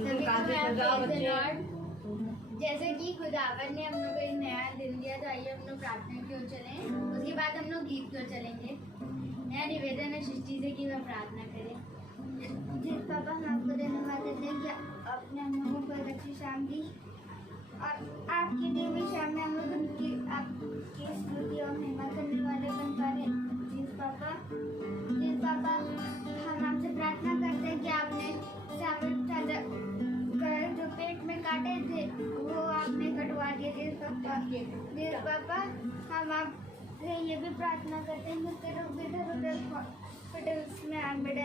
सभी जैसे कि खुदावन ने हम लोग को एक नया दिन दिया, तो आइए हम लोग प्रार्थना की ओर चलें। उसके बाद हम लोग गीत की ओर चलेंगे। नया निवेदन है सृष्टि से कि वह प्रार्थना करें। जिस पापा हम आपको धन्यवाद देते हैं कि आपने हम लोगों को एक अच्छी शाम दी, और आपकी दी हुई शाम में हम लोग उनकी आपकी स्तुति और महिमा करने वाले बन पा रहे। जिस पापा हम आपसे प्रार्थना करते हैं कि आपने जो पेट में काटे थे वो आपने कटवा दिए। जिस पापा हम आपसे ये भी प्रार्थना करते हैं कि इधर उधर हॉस्पिटल्स में एडमिट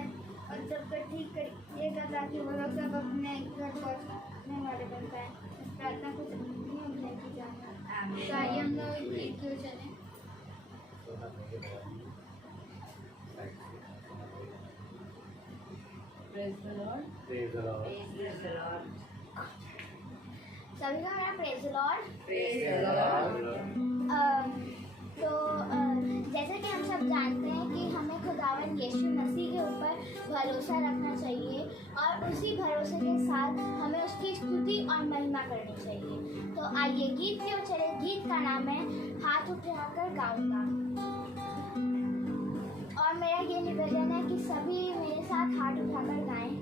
और सबको ठीक करिएगा ताकि वो लोग सब अपने घर पहुँचने वाले बन पाए। इस प्रार्थना को चाहिए हम लोग एक क्यों चलें। Praise the Lord. Praise the Lord. Praise the Lord. सभी का मेरा praise the Lord. Praise the Lord. तो जैसा कि हम सब जानते हैं कि हमें खुदावन यीशु मसीह के ऊपर भरोसा रखना चाहिए और उसी भरोसे के साथ हमें उसकी स्तुति और महिमा करनी चाहिए। तो आइए गीत की ओर चले। गीत का नाम है हाथ उठाकर गाऊंगा, और मेरा ये निवेदन है कि सभी मेरे साथ हाथ उठाकर गाएं।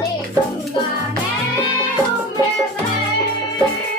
देखूंगा मैं उम्र भर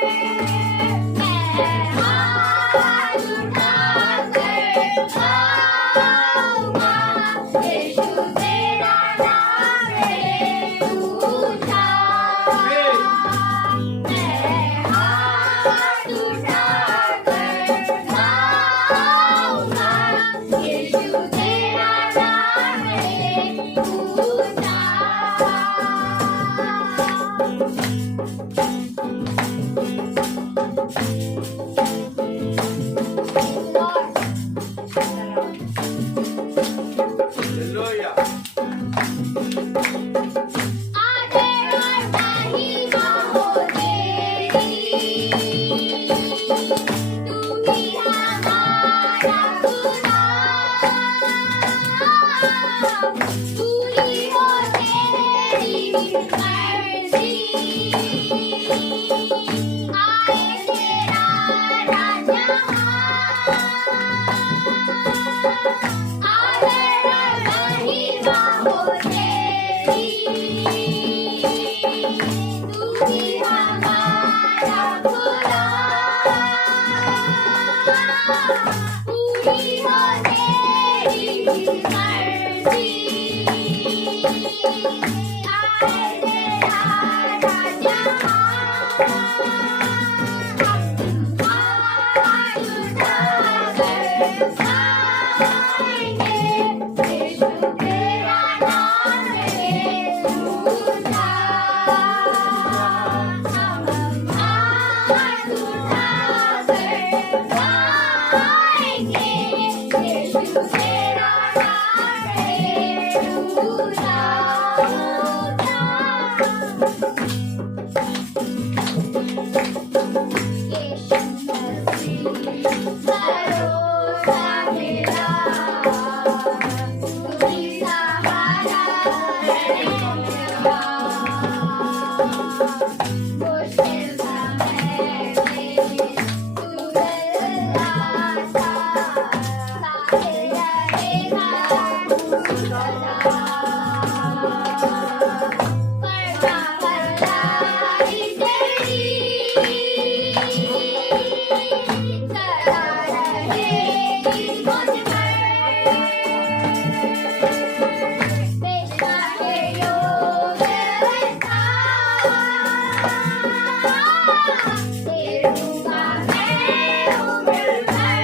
दूंगा मैं उम्र भर।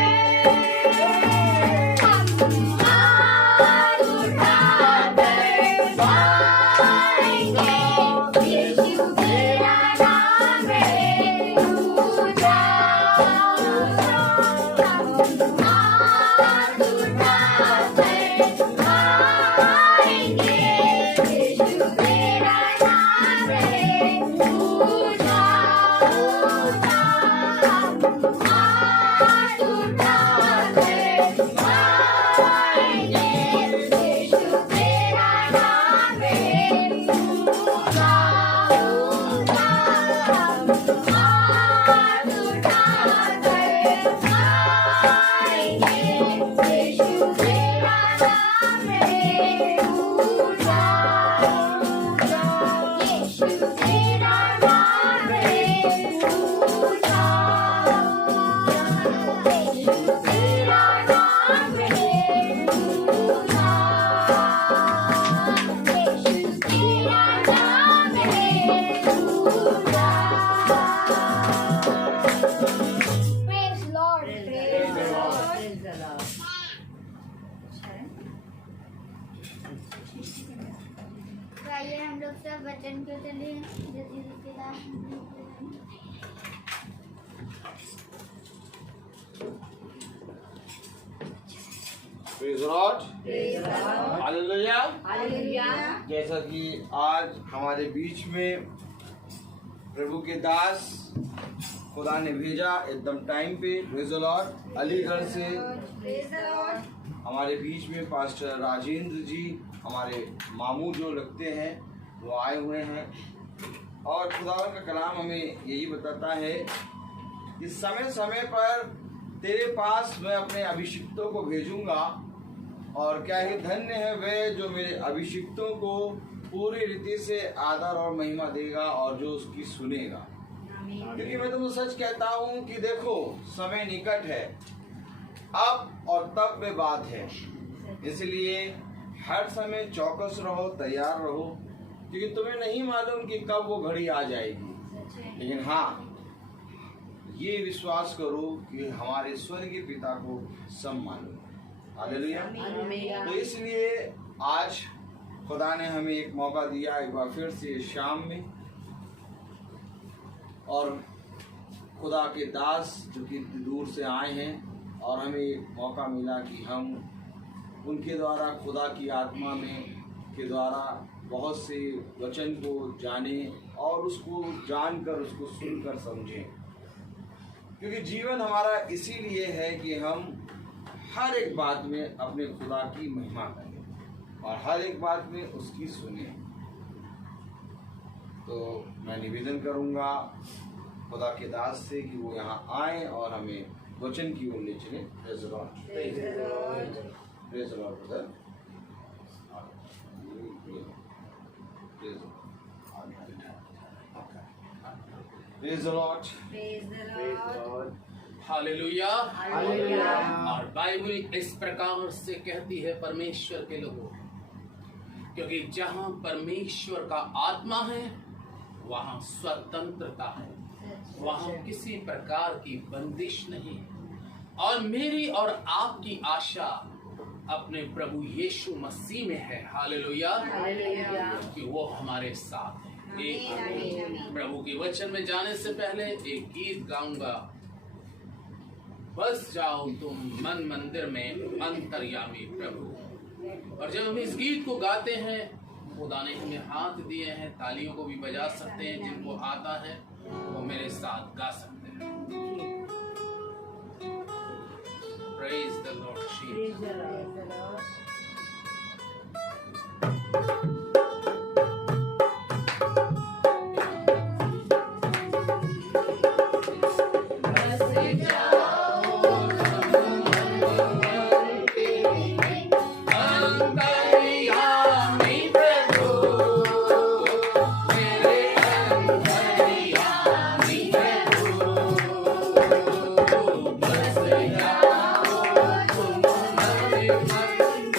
हम हाथ उठाकर गाएंगे, यीशु तेरा नाम है ऊंचा। हम हाथ उठाकर गाएंगे, यीशु तेरा नाम है ऊंचा। हम हाथ उठाकर गाएंगे, यीशु तेरा नाम है ऊंचा। हम हाथ उठाकर गाएंगे, यीशु तेरा नाम है ऊंचा। यीशु तेरा नाम है ऊंचा। यीशु तेरा नाम है ऊंचा। यीशु तेरा नाम है ऊंचा। Praise Lord, praise the Lord। Praise the Lord। तो आइए हम लोग सब वचन को चले जल्दी से praise the Lord, Praise the Lord। Hallelujah. Hallelujah। जैसा कि आज हमारे बीच में प्रभु के दास खुदा ने भेजा एकदम टाइम पे, प्रेज़ द लॉर्ड, अलीगढ़ से Praise the Lord। हमारे बीच में पास्टर राजेंद्र जी, हमारे मामू जो लगते हैं, वो आए हुए हैं। और खुदावन का कलाम हमें यही बताता है कि समय समय पर तेरे पास मैं अपने अभिषिक्तों को भेजूंगा, और क्या ही धन्य है वे जो मेरे अभिषिक्तों को पूरी रीति से आदर और महिमा देगा और जो उसकी सुनेगा। क्योंकि मैं तुमको सच कहता हूँ कि देखो समय निकट है, अब और तब में बात है। इसलिए हर समय चौकस रहो, तैयार रहो, क्योंकि तुम्हें नहीं मालूम कि कब वो घड़ी आ जाएगी। लेकिन हाँ, ये विश्वास करो कि हमारे स्वर्गीय पिता को सब मालूम है। हालेलुया। तो इसलिए आज खुदा ने हमें एक मौका दिया एक बार फिर से शाम में, और खुदा के दास जो कि दूर से आए हैं, और हमें एक मौका मिला कि हम उनके द्वारा खुदा की आत्मा में के द्वारा बहुत से वचन को जाने और उसको जानकर उसको सुनकर समझें। क्योंकि जीवन हमारा इसीलिए है कि हम हर एक बात में अपने खुदा की महिमा करें और हर एक बात में उसकी सुने। तो मैं निवेदन करूंगा खुदा के दास से कि वो यहाँ आए और हमें वचन की ओर ले चले। Praise the Lord. Praise the Lord। Praise the Lord brother. Praise the Lord. Praise the Lord। Hallelujah. Hallelujah. और बाइबल इस प्रकार से कहती है परमेश्वर के लोगों, क्योंकि जहाँ परमेश्वर का आत्मा है वहाँ स्वतंत्रता है, वहाँ किसी प्रकार की बंदिश नहीं। और मेरी और आपकी आशा अपने प्रभु यीशु मसीह में है। हालेलुया। हालेलुया। कि वो हमारे साथ है। आमीन। प्रभु के वचन में जाने से पहले एक गीत गाऊंगा, बस जाओ तुम मन मंदिर में अंतर्यामी प्रभु। और जब हम इस गीत को गाते हैं, खुदा ने हमें हाथ दिए हैं, तालियों को भी बजा सकते हैं। जिनको आता है वो मेरे साथ गा सकते हैं। Praise the Lord Jesus। Praise the Lord। अंतर्यामी प्रभु, मेरे अंतर्यामी प्रभु, बस जाओ तुम मेरे मन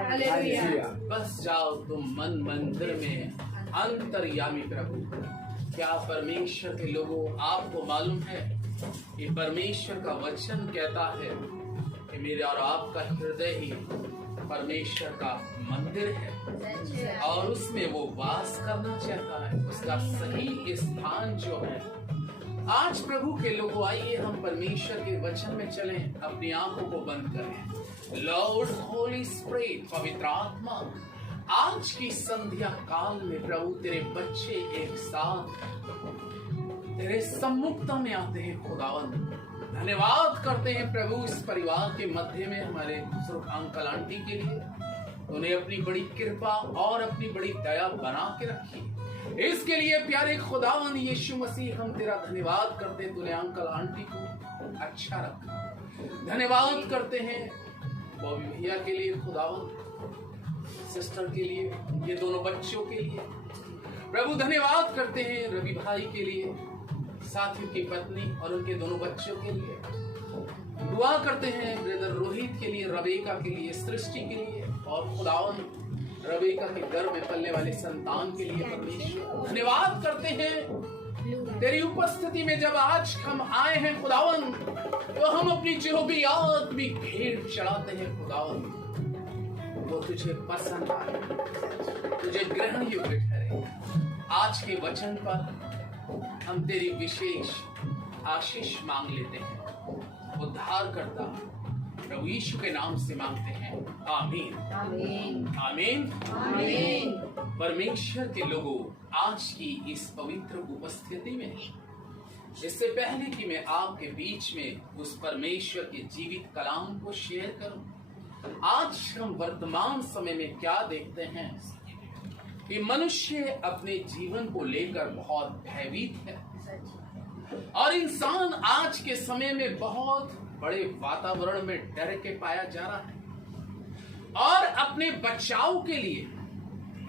हालेलुया। बस जाओ तुम मन मंदिर में अंतर्यामी प्रभु। क्या परमेश्वर के लोगों, आपको मालूम है कि परमेश्वर का वचन कहता है कि मेरे और आपका हृदय ही परमेश्वर का मंदिर है और उसमें वो वास करना चाहता है। उसका सही स्थान जो है, आज प्रभु के लोगों आइए हम परमेश्वर के वचन में चलें, अपनी आंखों को बंद करें। लॉर्ड होली स्पिरिट, पवित्र आत्मा, आज की संध्या काल में प्रभु तेरे बच्चे एक साथ तेरे सम्मुखता में आते हैं। खुदावन धन्यवाद करते हैं प्रभु इस परिवार के मध्य में हमारे बुजुर्ग अंकल आंटी के लिए। उन्हें अपनी बड़ी कृपा और अपनी बड़ी दया बना के रखी, इसके लिए प्यारे खुदावन यीशु मसीह हम तेरा धन्यवाद करते हैं। तूने अंकल आंटी को अच्छा रखा। धन्यवाद करते हैं बॉबी भैया के लिए, खुदावन सिस्टर के लिए, ये दोनों बच्चों के लिए प्रभु धन्यवाद करते हैं। रवि भाई के लिए, साथ ही उनकी पत्नी और उनके दोनों बच्चों के लिए दुआ करते हैं। ब्रदर रोहित के लिए, रबेका के लिए, सृष्टि के लिए और खुदावन रबेका के गर्भ में पलने वाले संतान के लिए परमेश्वर धन्यवाद करते हैं। तेरी उपस्थिति में जब आज हम आए हैं खुदावन, तो हम अपनी जो भी आदमी भेंट चढ़ाते हैं खुदावन, वो तुझे पसंद आए, तुझे ग्रहण योग्य ठहरे। आज के वचन पर हम तेरी विशेष आशीष मांग लेते हैं। उद्धार करता प्रभु यीशु के नाम से मांगते हैं, आमीन आमीन आमीन आमीन। परमेश्वर के लोगों, आज की इस पवित्र उपस्थिति में, इससे पहले कि मैं आपके बीच में उस परमेश्वर के जीवित कलाम को शेयर करूं, आज हम वर्तमान समय में क्या देखते हैं कि मनुष्य अपने जीवन को लेकर बहुत भयभीत है और इंसान आज के समय में बहुत बड़े वातावरण में डर के पाया जा रहा है। और अपने बचाव के लिए,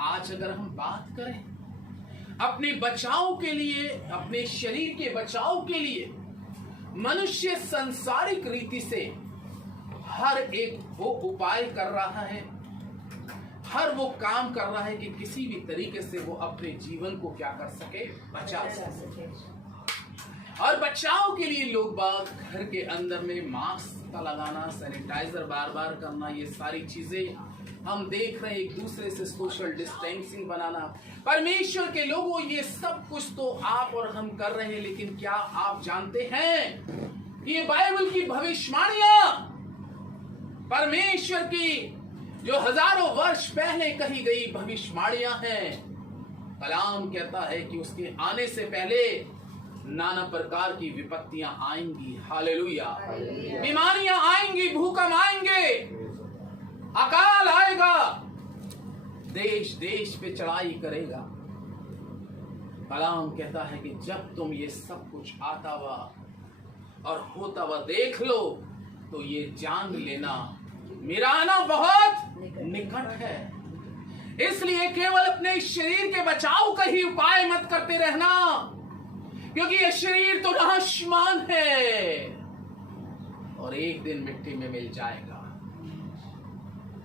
आज अगर हम बात करें अपने बचाव के लिए, अपने शरीर के बचाव के लिए, मनुष्य सांसारिक रीति से हर एक वो उपाय कर रहा है, हर वो काम कर रहा है कि किसी भी तरीके से वो अपने जीवन को क्या कर सके, बचा सके। और बचाव के लिए लोग बाग घर के अंदर में मास्क लगाना, सैनिटाइजर बार बार करना, ये सारी चीजें हम देख रहे हैं। एक दूसरे से सोशल डिस्टेंसिंग बनाना। परमेश्वर के लोगों, ये सब कुछ तो आप और हम कर रहे हैं, लेकिन क्या आप जानते हैं कि ये बाइबल की भविष्यवाणियां परमेश्वर की जो हजारों वर्ष पहले कही गई भविष्यवाणियां हैं, कलाम कहता है कि उसके आने से पहले नाना प्रकार की विपत्तियां आएंगी। हालेलुया। बीमारियां आएंगी, भूकंप आएंगे, अकाल आएगा, देश देश पे चढ़ाई करेगा। कलाम कहता है कि जब तुम ये सब कुछ आता हुआ और होता हुआ देख लो तो ये जान लेना मेरा आना बहुत निकट है। इसलिए केवल अपने शरीर के बचाव का ही उपाय मत करते रहना, क्योंकि ये शरीर तो नाशमान है और एक दिन मिट्टी में मिल जाएगा।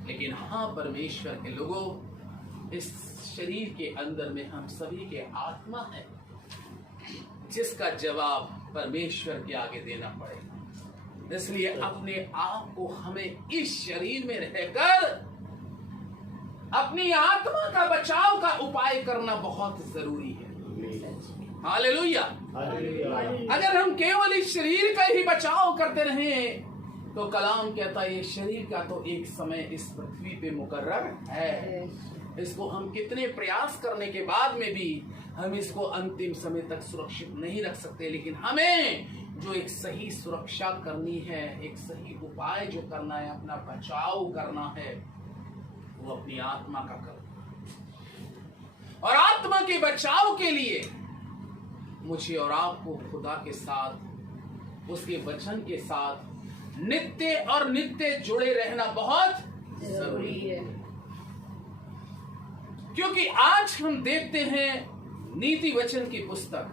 लेकिन हाँ परमेश्वर के लोगों, इस शरीर के अंदर में हम सभी के आत्मा है, जिसका जवाब परमेश्वर के आगे देना पड़ेगा। इसलिए अपने आप को हमें इस शरीर में रहकर अपनी आत्मा का बचाव का उपाय करना बहुत जरूरी है। हालेलुया। अगर हम केवल इस शरीर का ही बचाव करते रहें तो कलाम कहता है ये शरीर का तो एक समय इस पृथ्वी पे मुकर्रर है। इसको हम कितने प्रयास करने के बाद में भी हम इसको अंतिम समय तक सुरक्षित नहीं रख सकते। लेकिन हमें जो एक सही सुरक्षा करनी है, एक सही उपाय जो करना है, अपना बचाव करना है, वो अपनी आत्मा का करना। और आत्मा के बचाव के लिए मुझे और आपको खुदा के साथ, उसके वचन के साथ नित्य और नित्य जुड़े रहना बहुत जरूरी है। क्योंकि आज हम देखते हैं नीति वचन की पुस्तक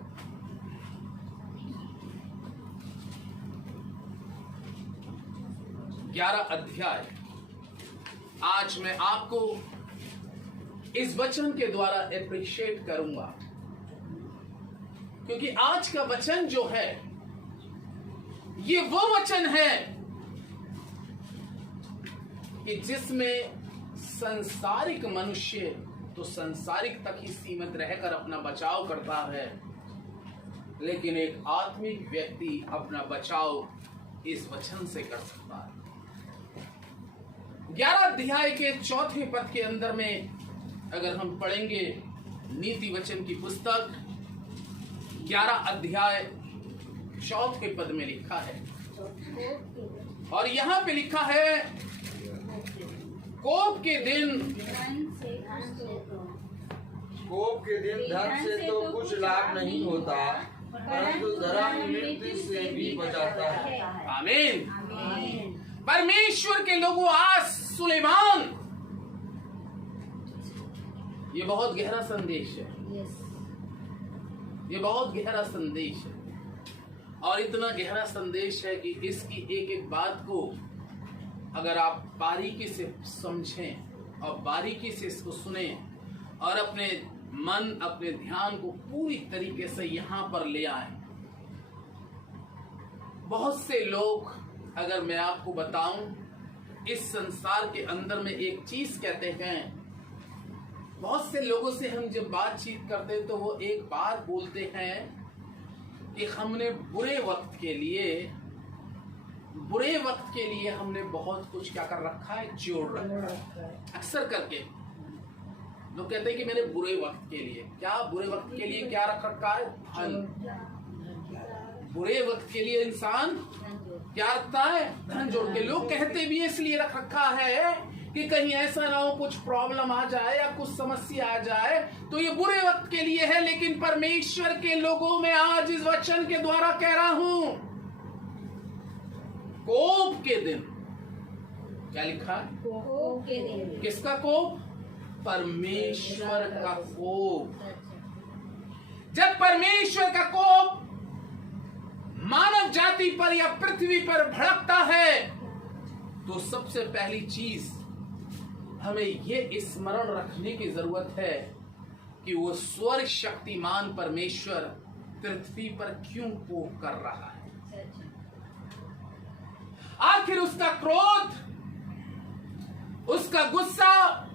11 अध्याय। आज मैं आपको इस वचन के द्वारा एप्रिशिएट करूंगा, क्योंकि आज का वचन जो है ये वो वचन है कि जिसमें संसारिक मनुष्य तो संसारिक तक ही सीमित रहकर अपना बचाव करता है, लेकिन एक आत्मिक व्यक्ति अपना बचाव इस वचन से कर सकता है। 11 अध्याय के 4 पद के अंदर में अगर हम पढ़ेंगे नीति वचन की पुस्तक 11 अध्याय 4 पद में लिखा है, और यहां पे लिखा है कोप के दिन धन से तो कुछ लाभ नहीं होता, परंतु धर्म मृत्यु से भी बचाता है। आमीन। परमेश्वर के लोगों, आज सुलेमान, ये बहुत गहरा संदेश है, ये बहुत गहरा संदेश है, और इतना गहरा संदेश है कि इसकी एक एक बात को अगर आप बारीकी से समझें और बारीकी से इसको सुने और अपने मन, अपने ध्यान को पूरी तरीके से यहां पर ले आए। बहुत से लोग, अगर मैं आपको बताऊं, इस संसार के अंदर में एक चीज कहते हैं, बहुत से लोगों से हम जब बातचीत करते हैं तो वो एक बात बोलते हैं कि हमने बुरे वक्त के लिए हमने बहुत कुछ क्या कर रखा है, जोड़ रखा है। अक्सर करके लोग कहते हैं कि मेरे बुरे वक्त के लिए, क्या बुरे वक्त के लिए क्या रख रखा है, धन। बुरे वक्त के लिए इंसान क्या रखता है, धन जोड़ के। लोग कहते भी इसलिए रख रखा है कि कहीं ऐसा ना हो कुछ प्रॉब्लम आ जाए या कुछ समस्या आ जाए, तो ये बुरे वक्त के लिए है। लेकिन परमेश्वर के लोगों में आज इस वचन के द्वारा कह रहा हूं, कोप के दिन, क्या लिखा है, कोप के दिन। किसका कोप, परमेश्वर का कोप। जब परमेश्वर का कोप मानव जाति पर या पृथ्वी पर भड़कता है तो सबसे पहली चीज हमें ये स्मरण रखने की जरूरत है कि वो स्वर्ग शक्तिमान परमेश्वर पृथ्वी पर क्यों कोप कर रहा है। आखिर उसका क्रोध, उसका गुस्सा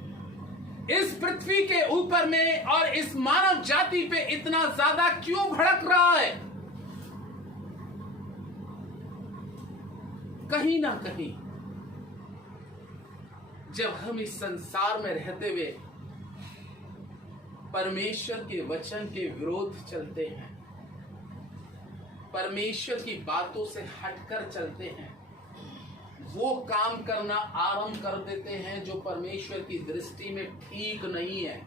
इस पृथ्वी के ऊपर में और इस मानव जाति पे इतना ज्यादा क्यों भड़क रहा है। कहीं ना कहीं जब हम इस संसार में रहते हुए परमेश्वर के वचन के विरोध चलते हैं, परमेश्वर की बातों से हटकर चलते हैं, वो काम करना आरंभ कर देते हैं जो परमेश्वर की दृष्टि में ठीक नहीं है,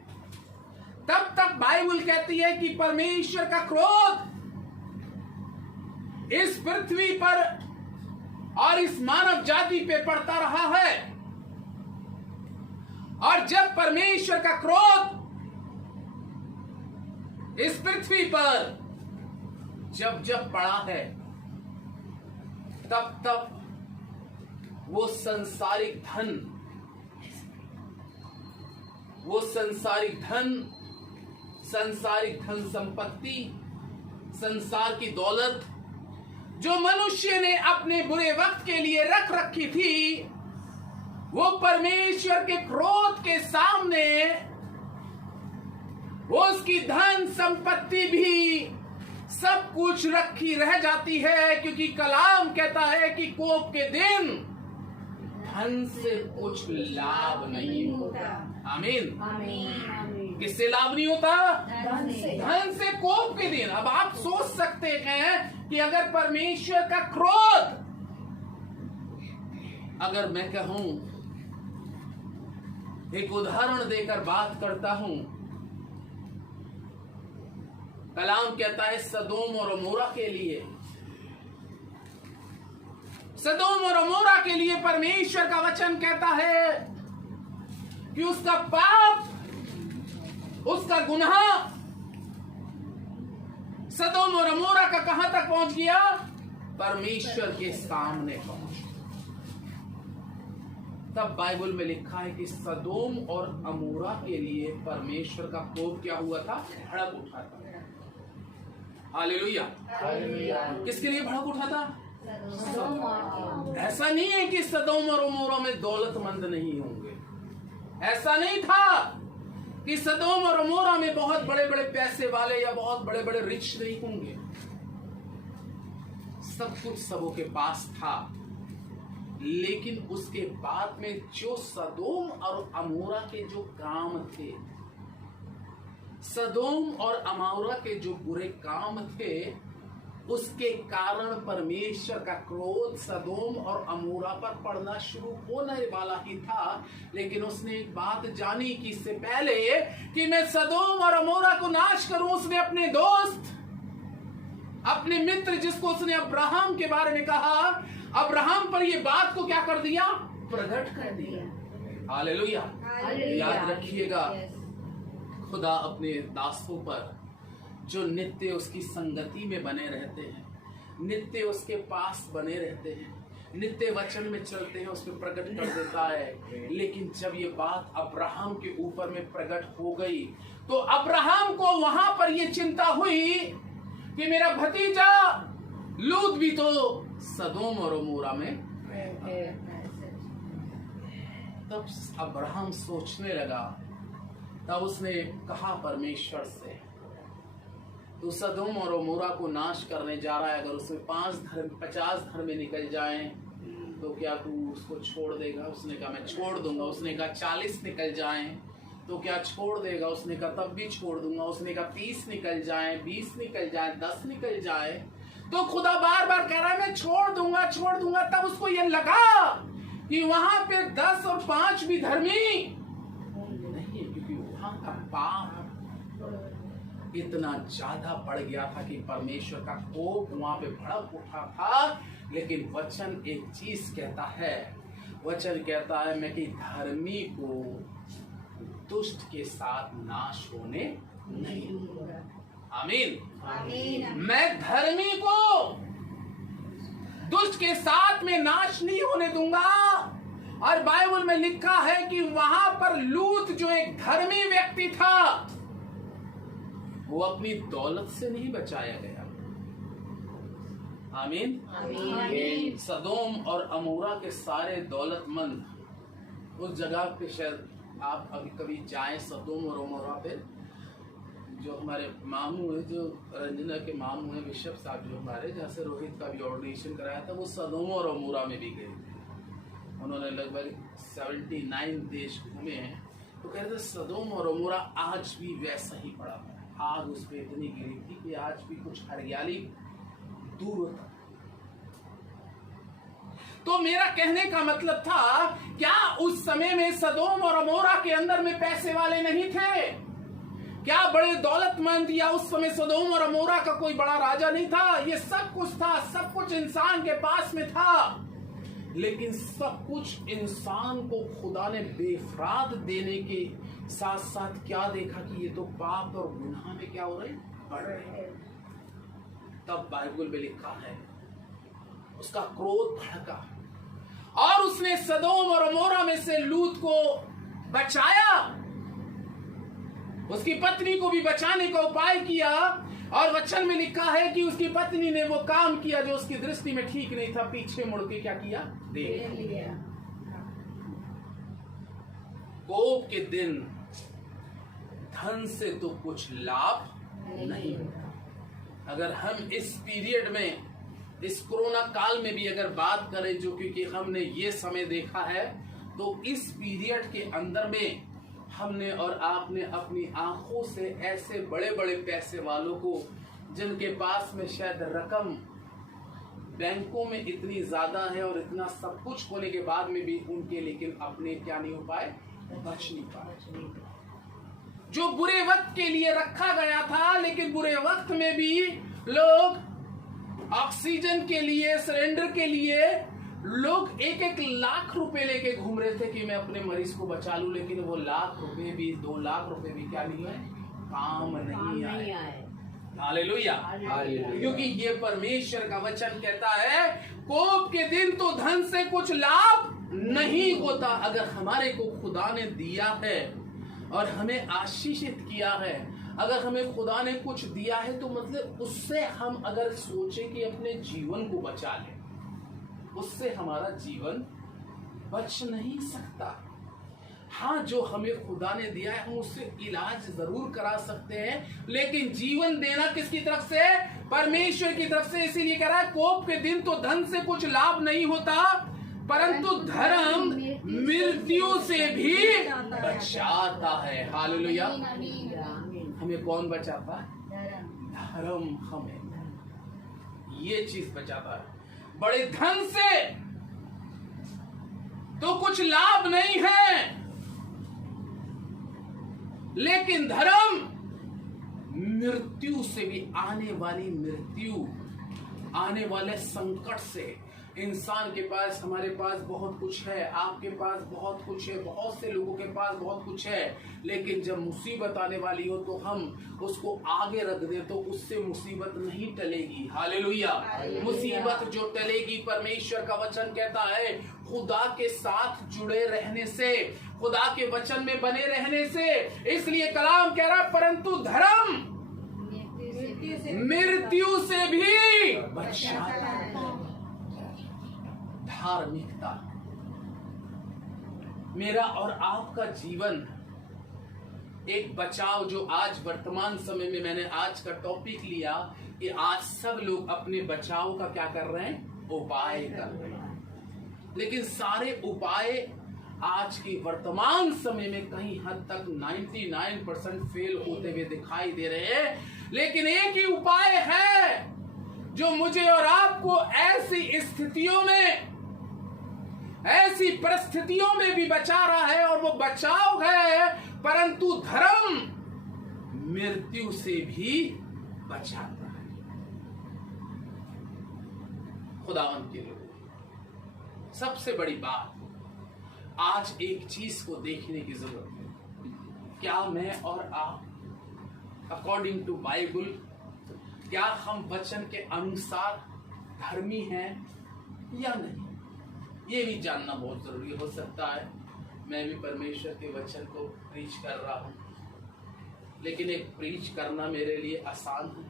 तब तक बाइबल कहती है कि परमेश्वर का क्रोध इस पृथ्वी पर और इस मानव जाति पे पड़ता रहा है। और जब परमेश्वर का क्रोध इस पृथ्वी पर जब जब पड़ा है, तब तब वो संसारिक धन संपत्ति, संसार की दौलत जो मनुष्य ने अपने बुरे वक्त के लिए रख रखी थी, वो परमेश्वर के क्रोध के सामने वो उसकी धन संपत्ति भी सब कुछ रखी रह जाती है, क्योंकि कलाम कहता है कि कोप के दिन धन से कुछ लाभ नहीं होता। आमीन। आमीन। किससे लाभ नहीं होता? धन से। धन से कोप के दिन। अब आप सोच सकते हैं कि अगर परमेश्वर का क्रोध, अगर मैं कहूं, एक उदाहरण देकर बात करता हूं, कलाम कहता है सदोम और अमोरा के लिए, सदोम और अमोरा के लिए परमेश्वर का वचन कहता है कि उसका पाप, उसका गुनाह सदोम और अमोरा का कहां तक पहुंच गया? परमेश्वर के सामने पहुंच। तब बाइबल में लिखा है कि सदोम और अमोरा के लिए परमेश्वर का कोप क्या हुआ था? भड़क उठा था। हालेलुया। किसके लिए भड़क उठा था? ऐसा नहीं है कि सदोम और अमोरा में दौलतमंद नहीं होंगे, ऐसा नहीं था कि सदोम और अमोरा में बहुत बड़े बड़े पैसे वाले या बहुत बड़े बड़े रिच नहीं होंगे। सब कुछ सबों के पास था, लेकिन उसके बाद में जो सदोम और अमोरा के जो काम थे, सदोम और अमोरा के जो बुरे काम थे, उसके कारण परमेश्वर का क्रोध सदोम और अमोरा पर पड़ना शुरू होने वाला ही था। लेकिन उसने एक बात जानी कि इससे पहले कि मैं सदोम और अमोरा को नाश करूं, उसने अपने दोस्त, अपने मित्र, जिसको उसने अब्राहम के बारे में कहा, अब्राहम पर ये बात को क्या कर दिया? प्रकट कर दिया। हालेलुया। याद रखिएगा, खुदा अपने दासों पर जो नित्य उसकी संगति में बने रहते हैं, नित्य उसके पास बने रहते हैं, नित्य वचन में चलते हैं, उसमें प्रकट कर देता है। लेकिन जब ये बात अब्राहम के ऊपर में प्रकट हो गई, तो अब्राहम को वहां पर ये चिंता हुई कि मेरा भतीजा लूत भी तो सदोम और अमोरा में। तब अब्राहम सोचने लगा, तब उसने कहा परमेश्वर से, तू सदोम और अमोरा को नाश करने जा रहा है, अगर उसमें 50 धर्म निकल जाएं तो क्या तू उसको छोड़ देगा? उसने कहा मैं छोड़ दूंगा। उसने कहा 40 निकल जाएं तो क्या छोड़ देगा? उसने कहा तब भी छोड़ दूंगा। उसने कहा 30 निकल जाएं, 20 निकल जाएं, 10 निकल जाए, तो खुदा बार बार कह रहा है मैं छोड़ दूंगा, छोड़ दूंगा। तब उसको ये लगा कि वहां पे 10 और 5 भी धर्मी नहीं, क्योंकि वहां का पाप इतना ज्यादा बढ़ गया था कि परमेश्वर का कोप वहां पे भड़क उठा था। लेकिन वचन एक चीज कहता है, वचन कहता है मैं कि धर्मी को दुष्ट के साथ नाश होने नहीं दूंगा। आमीन। मैं धर्मी को दुष्ट के साथ में नाश नहीं होने दूंगा। और बाइबल में लिखा है कि वहां पर लूत जो एक धर्मी व्यक्ति था, वो अपनी दौलत से नहीं बचाया गया। आमीन। आमीन। सदोम और अमोरा के सारे दौलतमंद उस जगह पे, शायद आप अभी कभी जाएं सदोम और अमोरा पे, जो हमारे मामू है, जो रंजना के मामू है, बिशप साहब जो हमारे, जहाँ से रोहित का भी ऑर्डिनेशन कराया था, वो सदोम और अमोरा में भी गए थे। उन्होंने लगभग 79 देश घूमे हैं, तो कह रहे थे सदोम और अमोरा आज भी वैसा ही पड़ा है। आग उस पर इतनी गिरी थी कि आज भी कुछ हरियाली दूर होता। तो मेरा कहने का मतलब था, क्या उस समय में सदोम और अमोरा के अंदर में पैसे वाले नहीं थे? क्या बड़े दौलतमंद या उस समय सदोम और अमोरा का कोई बड़ा राजा नहीं था? ये सब कुछ था, सब कुछ इंसान के पास में था, लेकिन सब कुछ इंसान को खुदा ने बेफराद देने के साथ साथ क्या देखा कि ये तो पाप और गुनाह में क्या हो रहे बढ़ रहे हैं। तब बाइबल में लिखा है उसका क्रोध भड़का और उसने सदोम और अमोरा में से लूत को बचाया, उसकी पत्नी को भी बचाने का उपाय किया। और वचन में लिखा है कि उसकी पत्नी ने वो काम किया जो उसकी दृष्टि में ठीक नहीं था, पीछे मुड़ के क्या किया? देख लिया। कोप के दिन धन से तो कुछ लाभ नहीं होता। अगर हम इस पीरियड में, इस कोरोना काल में भी अगर बात करें, जो क्योंकि हमने ये समय देखा है, तो इस पीरियड के अंदर में हमने और आपने अपनी आंखों से ऐसे बड़े बड़े पैसे वालों को, जिनके पास में शायद रकम बैंकों में इतनी ज्यादा है और इतना सब कुछ होने के बाद में भी उनके लेकिन अपने क्या नहीं हो पाए, बच नहीं पाए। जो बुरे वक्त के लिए रखा गया था, लेकिन बुरे वक्त में भी लोग ऑक्सीजन के लिए, सिलेंडर के लिए लोग 1-1 लाख रुपए लेके घूम रहे थे कि मैं अपने मरीज को बचा लूं, लेकिन वो लाख रुपए भी, 2 लाख रुपए भी क्या नहीं है, काम नहीं आए। हालेलुया। क्योंकि ये परमेश्वर का वचन कहता है, कोप के दिन तो धन से कुछ लाभ नहीं होता। अगर हमारे को खुदा ने दिया है और हमें आशीषित किया है, अगर हमें खुदा ने कुछ दिया है, तो मतलब उससे हम अगर सोचें कि अपने जीवन को बचा लें, उससे हमारा जीवन बच नहीं सकता। हाँ, जो हमें खुदा ने दिया है हम उससे इलाज जरूर करा सकते हैं, लेकिन जीवन देना किसकी तरफ से? परमेश्वर की तरफ से। इसीलिए कह रहा है, कोप के दिन तो धन से कुछ लाभ नहीं होता, परंतु धर्म मृत्यु से भी बचाता है। हालेलुया। हमें कौन बचाता है? धर्म हमें ये चीज बचाता है। बड़े धन से तो कुछ लाभ नहीं है, लेकिन धर्म मृत्यु से भी, आने वाली मृत्यु, आने वाले संकट से। इंसान के पास, हमारे पास बहुत कुछ है, आपके पास बहुत कुछ है, बहुत से लोगों के पास बहुत कुछ है, लेकिन जब मुसीबत आने वाली हो तो हम उसको आगे रख दे तो उससे मुसीबत नहीं टलेगी। हालेलुया। मुसीबत जो टलेगी, परमेश्वर का वचन कहता है, खुदा के साथ जुड़े रहने से, खुदा के वचन में बने रहने से। इसलिए कलाम कह रहा, परंतु धर्म मृत्यु से भी बचाता है। धार्मिकता, मेरा और आपका जीवन एक बचाव, जो आज वर्तमान समय में मैंने आज का टॉपिक लिया कि आज सब लोग अपने बचाव का क्या कर रहे हैं? उपाय कर रहे हैं। लेकिन सारे उपाय आज की वर्तमान समय में कहीं हद तक 99% फेल होते हुए दिखाई दे रहे हैं। लेकिन एक ही उपाय है जो मुझे और आपको ऐसी स्थितियों में, ऐसी परिस्थितियों में भी बचा रहा है, और वो बचाव है, परंतु धर्म मृत्यु से भी बचाता है। खुदावंत के लोग, सबसे बड़ी बात, आज एक चीज को देखने की जरूरत है। क्या मैं और आप अकॉर्डिंग टू बाइबल, क्या हम वचन के अनुसार धर्मी हैं या नहीं? ये भी जानना बहुत जरूरी हो सकता है। मैं भी परमेश्वर के वचन को प्रीच कर रहा हूँ, लेकिन एक प्रीच करना मेरे लिए आसान है,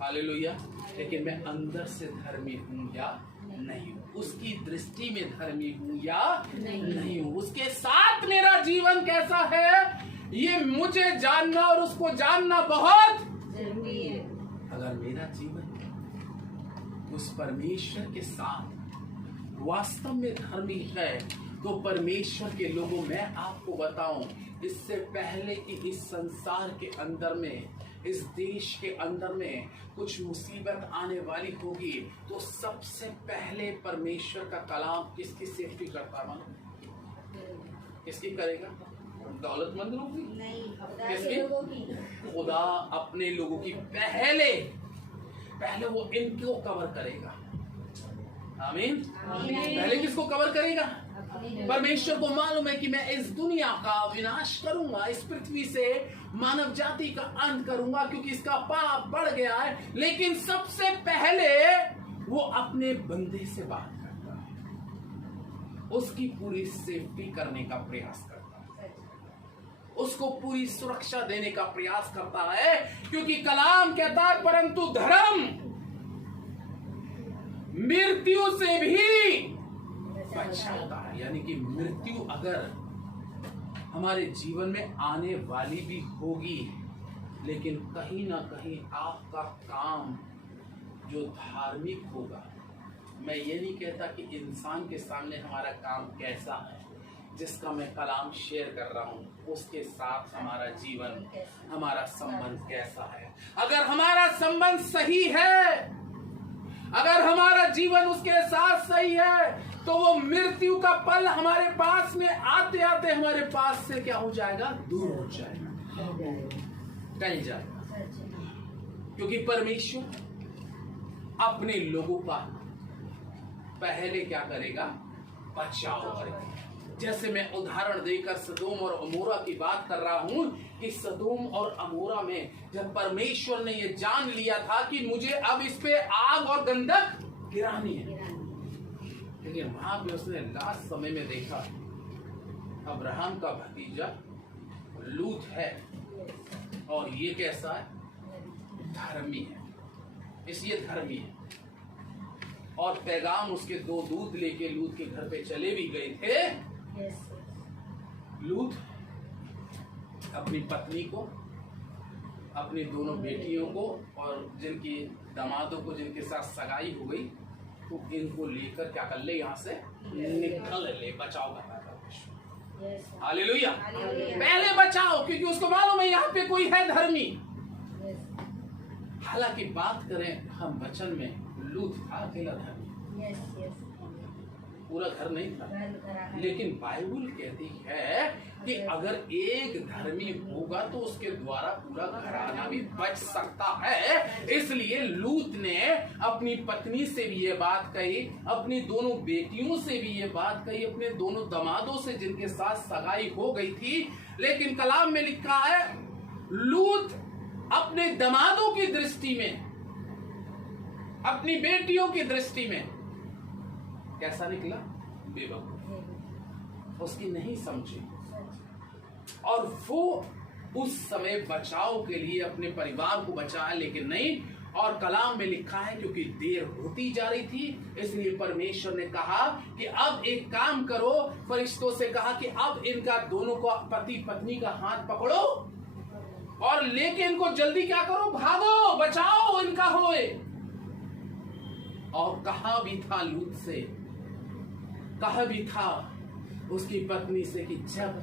हालेलुया, लेकिन मैं अंदर से धर्मी हूँ या नहीं हूँ, उसकी दृष्टि में धर्मी हूँ या नहीं हूँ, उसके साथ मेरा जीवन कैसा है, ये मुझे जानना और उसको जानना बहुत जरूरी है। अगर मेरा जीवन उस परमेश्वर के साथ वास्तव में धर्मी है तो परमेश्वर के लोगों, मैं आपको बताऊं, इससे पहले कि इस संसार के अंदर में, इस देश के अंदर में कुछ मुसीबत आने वाली होगी तो सबसे पहले परमेश्वर का कलाम किसकी सेफ्टी करता है? किसकी करेगा? दौलतमंद लोगों की? नहीं, किसकी? लोगों की। खुदा अपने लोगों की पहले वो इनको कवर करेगा। आमीन। पहले किसको कवर करेगा? परमेश्वर को मालूम है कि मैं इस दुनिया का विनाश करूंगा, इस पृथ्वी से मानव जाति का अंत करूंगा क्योंकि इसका पाप बढ़ गया है। लेकिन सबसे पहले वो अपने बंदे से बात करता है, उसकी पूरी सेफ्टी करने का प्रयास करता है, उसको पूरी सुरक्षा देने का प्रयास करता है, क्योंकि कलाम कहता है परंतु धर्म मृत्यु से भी बचाता है। यानी कि मृत्यु अगर हमारे जीवन में आने वाली भी होगी, लेकिन कहीं ना कहीं आपका काम जो धार्मिक होगा, मैं ये नहीं कहता कि इंसान के सामने हमारा काम कैसा है, जिसका मैं कलाम शेयर कर रहा हूँ उसके साथ हमारा जीवन, हमारा संबंध कैसा है। अगर हमारा संबंध सही है, अगर हमारा जीवन उसके साथ सही है, तो वो मृत्यु का पल हमारे पास में आते आते हमारे पास से क्या हो जाएगा? दूर हो जाएगा, टल जाएगा। क्योंकि परमेश्वर अपने लोगों का पहले क्या करेगा? बचाव करेगा। जैसे मैं उदाहरण देकर सदोम और अमोरा की बात कर रहा हूं कि सदोम और अमोरा में जब परमेश्वर ने ये जान लिया था कि मुझे अब इस पे आग और गंधक गिरानी है, लेकिन वहां पे उसने लास्ट समय में देखा अब्राहम का भतीजा लूत है और ये कैसा है? धर्मी है, इसलिए धर्मी है। और पैगाम उसके दो दूत लेके लूत के घर पे चले भी गए थे। लूत अपनी पत्नी को, अपनी दोनों बेटियों को और जिनकी दामादों को जिनके साथ सगाई हो गई, तो इनको लेकर क्या कर ले? यहाँ से निकल ले। बचाओ करना था। हालेलुया। पहले बचाओ, क्योंकि उसको मालूम है यहाँ पे कोई है धर्मी। हालांकि बात करें हम वचन में, लूत था अकेला धर्मी, पूरा घर नहीं था। लेकिन बाइबल कहती है कि अगर एक धर्मी होगा तो उसके द्वारा पूरा घराना भी बच सकता है। इसलिए लूत ने अपनी पत्नी से भी ये बात कही, अपनी दोनों बेटियों से भी ये बात कही, अपने दोनों दामादों से जिनके साथ सगाई हो गई थी। लेकिन कलाम में लिखा है लूत अपने दामादों की दृष्टि में, अपनी बेटियों की दृष्टि में कैसा निकला? बेवकूफ, उसकी नहीं समझी। और वो उस समय बचाव के लिए अपने परिवार को बचाया, लेकिन नहीं। और कलाम में लिखा है क्योंकि देर होती जा रही थी, इसलिए परमेश्वर ने कहा कि अब एक काम करो, फरिश्तों से कहा कि अब इनका दोनों को, पति पत्नी का हाथ पकड़ो और लेके इनको जल्दी क्या करो? भागो, बचाओ इनका होए। और कहा भी था लूत से, कहा भी था उसकी पत्नी से कि जब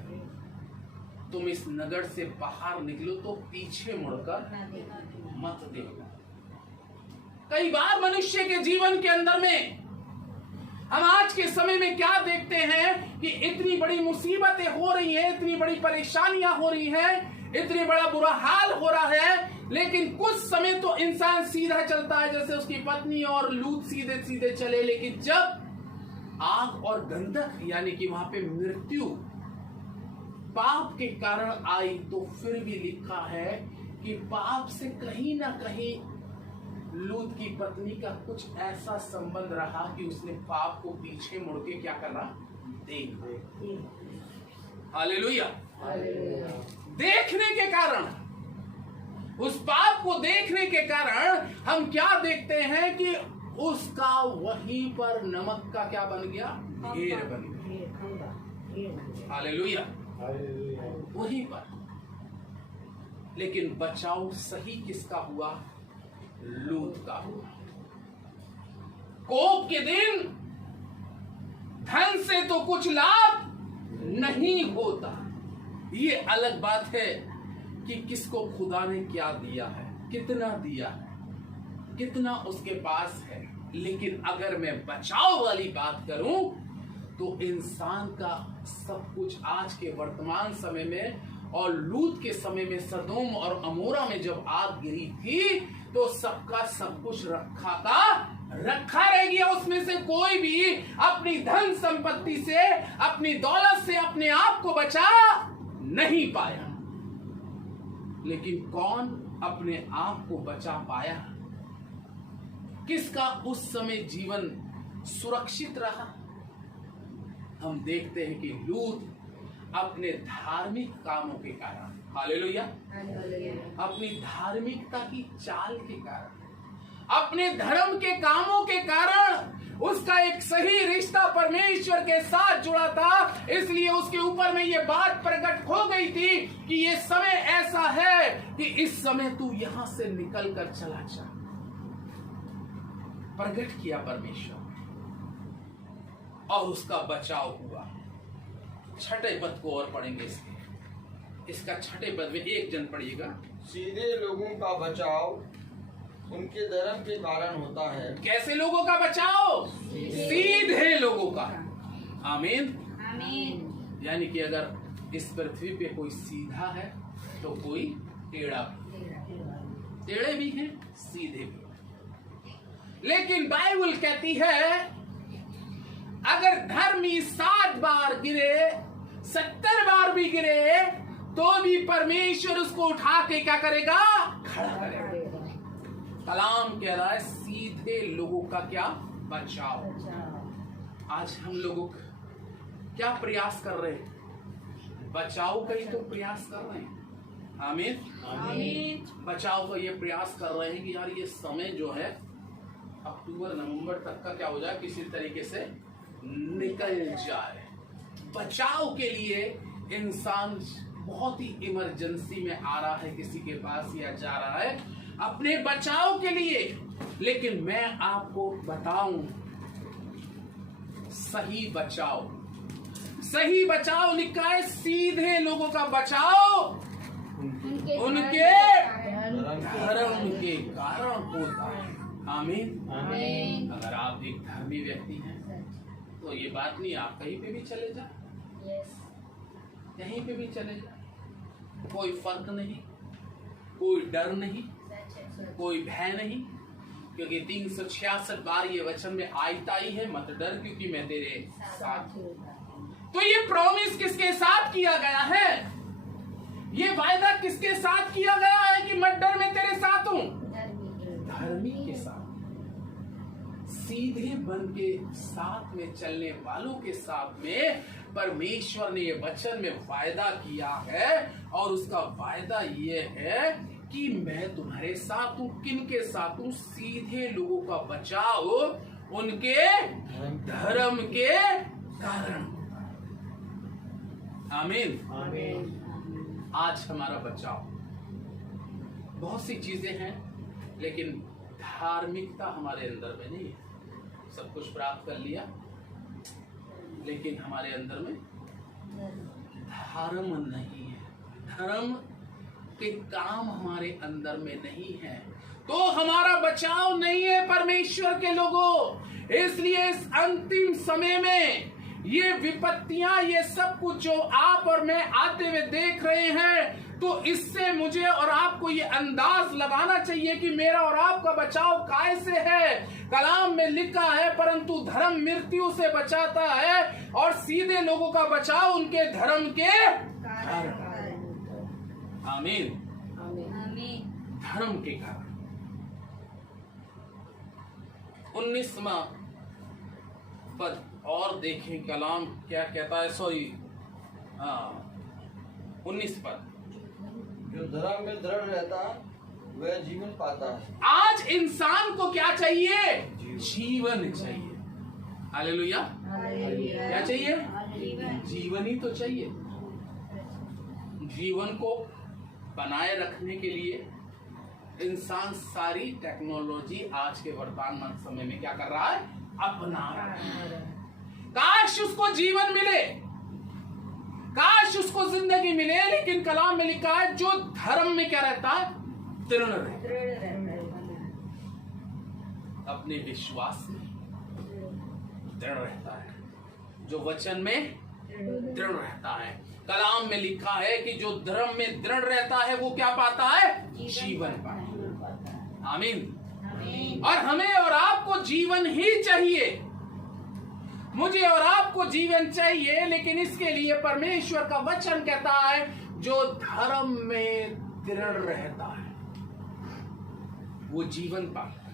तुम इस नगर से बाहर निकलो तो पीछे मुड़कर मत देखना। कई बार मनुष्य के जीवन के अंदर में हम आज के समय में क्या देखते हैं कि इतनी बड़ी मुसीबतें हो रही हैं, इतनी बड़ी परेशानियां हो रही हैं, इतनी बड़ा बुरा हाल हो रहा है, लेकिन कुछ समय तो इंसान सीधा चलता है जैसे उसकी पत्नी और लूत सीधे सीधे चले। लेकिन जब आग और गंधक यानी कि वहां पे मृत्यु पाप के कारण आई, तो फिर भी लिखा है कि पाप से कहीं ना कहीं लूत की पत्नी का कुछ ऐसा संबंध रहा कि उसने पाप को पीछे मुड़ के क्या करना? देख। हालेलुया। देखने के कारण, उस पाप को देखने के कारण हम क्या देखते हैं कि उसका वहीं पर नमक का क्या बन गया? ढेर बन गया। हालेलुया। वहीं पर। लेकिन बचाव सही किसका हुआ? लूत का हुआ। कोप के दिन धन से तो कुछ लाभ नहीं होता। ये अलग बात है कि किसको खुदा ने क्या दिया है, कितना दिया है, कितना उसके पास है। लेकिन अगर मैं बचाव वाली बात करूं तो इंसान का सब कुछ आज के वर्तमान समय में और लूत के समय में सदोम और अमोरा में जब आग गिरी थी तो सबका सब कुछ रखा रह गया। उसमें से कोई भी अपनी धन संपत्ति से, अपनी दौलत से अपने आप को बचा नहीं पाया। लेकिन कौन अपने आप को बचा पाया? किसका उस समय जीवन सुरक्षित रहा? हम देखते हैं कि लूत अपने धार्मिक कामों के कारण, हालेलुया, अपनी धार्मिकता की चाल के कारण, अपने धर्म के कामों के कारण उसका एक सही रिश्ता परमेश्वर के साथ जुड़ा था। इसलिए उसके ऊपर में ये बात प्रकट हो गई थी कि ये समय ऐसा है कि इस समय तू यहां से निकल कर चला जा। प्रकट किया परमेश्वर और उसका बचाव हुआ। छठे पद को और पढ़ेंगे इसका छठे पद में एक जन पढ़िएगा। सीधे लोगों का बचाव उनके धर्म के कारण होता है। कैसे लोगों का बचाव? सीधे लोगों का। आमीन, आमीन। यानी कि अगर इस पृथ्वी पे कोई सीधा है तो कोई टेढ़ा भी, टेढ़े भी हैं, सीधे भी। लेकिन बाइबल कहती है अगर धर्मी 7 बार गिरे, 70 बार भी गिरे तो भी परमेश्वर उसको उठा के क्या करेगा? खड़ा करेगा। कलाम कह रहा है सीधे लोगों का क्या बचाव। आज हम लोग क्या प्रयास कर रहे हैं? बचाव का ही तो प्रयास कर रहे हैं। आमीन, आमीन। बचाव का ये प्रयास कर रहे हैं कि यार ये समय जो है अक्टूबर नवंबर तक का क्या हो जाए, किसी तरीके से निकल जाए। बचाव के लिए इंसान बहुत ही इमरजेंसी में आ रहा है किसी के पास या जा रहा है अपने बचाव के लिए। लेकिन मैं आपको बताऊं सही बचाव लिखा है सीधे लोगों का बचाव उनके धर्म के कारण होता है। आमीन, आमीन। अगर आप एक धर्मी व्यक्ति हैं तो ये बात नहीं, आप कहीं पे भी चले जाए, कहीं पे भी चले जाए, कोई फर्क नहीं, कोई डर नहीं, कोई भय नहीं, क्योंकि 366 बार ये वचन में आयता ही है, मत डर क्योंकि मैं तेरे साथ हूं। तो ये प्रॉमिस किसके साथ किया गया है? ये वायदा किसके साथ किया गया है कि मत डर मैं तेरे साथ हूं? धर्मी के साथ, सीधे बन के साथ में चलने वालों के साथ में परमेश्वर ने ये वचन में वायदा किया है। और उसका वायदा ये है कि मैं तुम्हारे साथ हूं। किन के साथ हूं? सीधे लोगों का बचाव उनके धर्म के कारण। आमीन, आमीन। आज हमारा बचाव, बहुत सी चीजें हैं लेकिन धार्मिकता हमारे अंदर में नहीं है। सब कुछ प्राप्त कर लिया लेकिन हमारे अंदर में धर्म नहीं है, धर्म के काम हमारे अंदर में नहीं है, तो हमारा बचाव नहीं है परमेश्वर के लोगों। इसलिए इस अंतिम समय में ये विपत्तियां, ये सब कुछ जो आप और मैं आते हुए देख रहे हैं, तो इससे मुझे और आपको ये अंदाज लगाना चाहिए कि मेरा और आपका बचाव कैसे है। कलाम में लिखा है परंतु धर्म मृत्यु से बचाता है और सीधे लोगों का बचाव उनके धर्म के कारण। आमीन, आमीन। धर्म के कारण। 19वां पद और देखें कलाम क्या कहता है। 19 पद, जो धर्म में दृढ़ रहता वह जीवन पाता है। आज इंसान को क्या चाहिए? जीवन चाहिए। हालेलुया। क्या चाहिए? जीवन ही तो चाहिए। जीवन को बनाए रखने के लिए इंसान सारी टेक्नोलॉजी आज के वर्तमान समय में क्या कर रहा है? अपना रहा है। काश उसको जीवन मिले, काश उसको जिंदगी मिले, लेकिन कलाम में लिखा है जो धर्म में क्या रहता है, दृढ़ रहता है, अपने विश्वास में दृढ़ रहता है, जो वचन में दृढ़ रहता है। कलाम में लिखा है कि जो धर्म में दृढ़ रहता है वो क्या पाता है, जीवन पाता है। आमीन। और हमें और आपको जीवन ही चाहिए, मुझे और आपको जीवन चाहिए, लेकिन इसके लिए परमेश्वर का वचन कहता है जो धर्म में दृढ़ रहता है वो जीवन पाता है।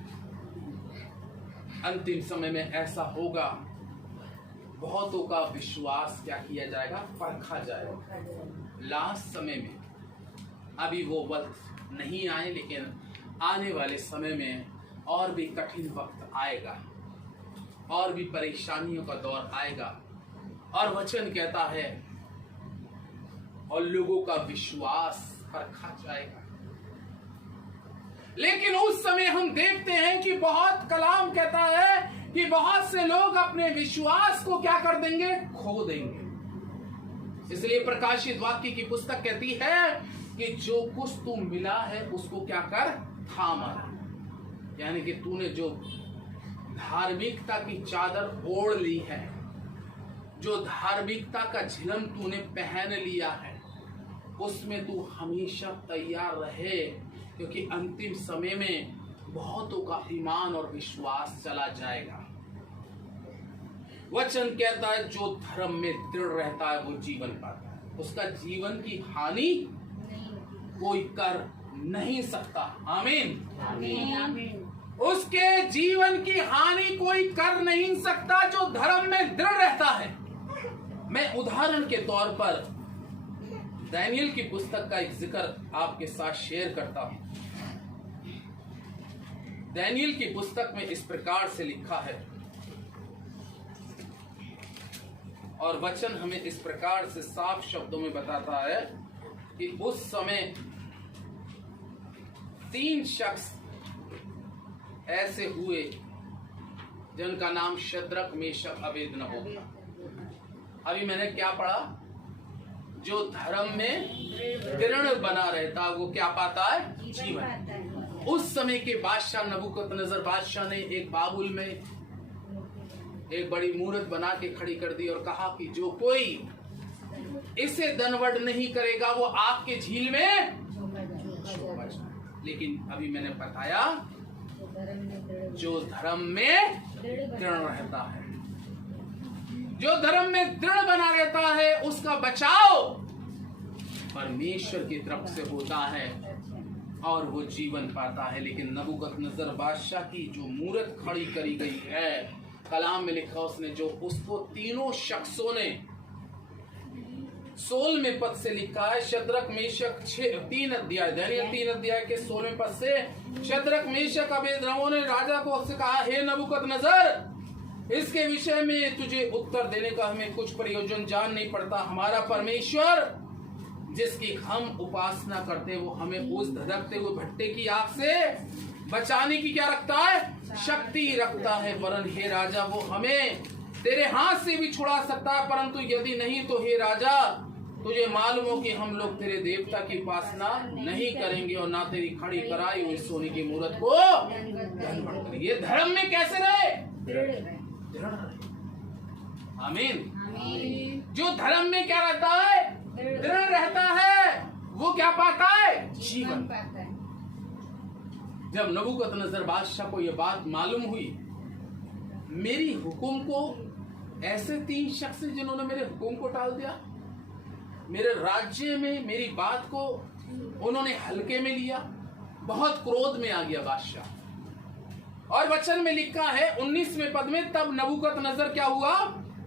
अंतिम समय में ऐसा होगा, बहुतों का विश्वास क्या किया जाएगा, परखा जाएगा। लास्ट समय में, अभी वो वक्त नहीं आए, लेकिन आने वाले समय में और भी कठिन वक्त आएगा, और भी परेशानियों का दौर आएगा, और वचन कहता है और लोगों का विश्वास परखा जाएगा। लेकिन उस समय हम देखते हैं कि बहुत, कलाम कहता है कि बहुत से लोग अपने विश्वास को क्या कर देंगे, खो देंगे। इसलिए प्रकाशित वाक्य की पुस्तक कहती है कि जो कुछ तू मिला है उसको क्या कर, थामा। यानी कि तूने जो धार्मिकता की चादर ओढ़ ली है, जो धार्मिकता का झिलम तूने पहन लिया है, उसमें तू हमेशा तैयार रहे, क्योंकि अंतिम समय में बहुतों का ईमान और विश्वास चला जाएगा। वचन कहता है जो धर्म में दृढ़ रहता है वो जीवन पाता है, उसका जीवन की हानि कोई कर नहीं सकता। आमीन, आमीन। उसके जीवन की हानि कोई कर नहीं सकता जो धर्म में दृढ़ रहता है। मैं उदाहरण के तौर पर दानियल की पुस्तक का एक जिक्र आपके साथ शेयर करता हूं। दानियल की पुस्तक में इस प्रकार से लिखा है, और वचन हमें इस प्रकार से साफ शब्दों में बताता है कि उस समय 3 शख्स ऐसे हुए जिनका नाम शद्रक, मेशक, अबेदनगो था। अभी मैंने क्या पढ़ा, जो धर्म में दृढ़ बना रहता वो क्या पाता है, जीवन। उस समय के बादशाह नबूकदनेस्सर बादशाह ने एक बाबुल में एक बड़ी मूर्त बना के खड़ी कर दी और कहा कि जो कोई इसे दंडवत नहीं करेगा वो आग के झील में झोंका जाए। लेकिन अभी मैंने बताया जो धर्म में दृढ़ रहता है, जो धर्म में दृढ़ बना रहता है, उसका बचाव परमेश्वर की तरफ से होता है और वो जीवन पाता है। लेकिन नबूकदनेस्सर बादशाह की जो मूर्त खड़ी करी गई है, कलाम में लिखा उसने जो उसको तीनों शख्सों ने 16वें पद से लिखा है, शद्रक, मेशक 3 अध्याय, दानियल 3 अध्याय के 16वें पद से शद्रक, मेशक, अबेदनगो ने राजा को उससे कहा, हे नबूकदनेस्सर, इसके विषय में तुझे उत्तर देने का हमें कुछ प्रयोजन जान नहीं पड़ता। हमारा परमेश्वर जिसकी हम उपासना करते वो हमें उस धधकते हुए भट्टे की आग से बचाने की क्या रखता है, शक्ति रखता है। वरन हे राजा वो हमें तेरे हाथ से भी छुड़ा सकता है, परंतु यदि नहीं तो हे राजा तुझे मालूम हो कि हम लोग तेरे देवता की उपासना नहीं करेंगे और ना तेरी खड़ी कराई हुई सोने की मूर्त को दंडवत करेंगे। ये धर्म में कैसे रहे, आमीन। जो धर्म में क्या रहता है, दृढ़ रहता है, वो क्या पाता है, जीवन पाता है। जब नबूकदनेस्सर बादशाह को यह बात मालूम हुई, मेरी हुक्म को ऐसे 3 शख्स जिन्होंने मेरे हुक्म को टाल दिया, मेरे राज्य में मेरी बात को उन्होंने हल्के में लिया, बहुत क्रोध में आ गया बादशाह। और वचन में लिखा है 19वें पद में, तब नबूकदनेस्सर क्या हुआ,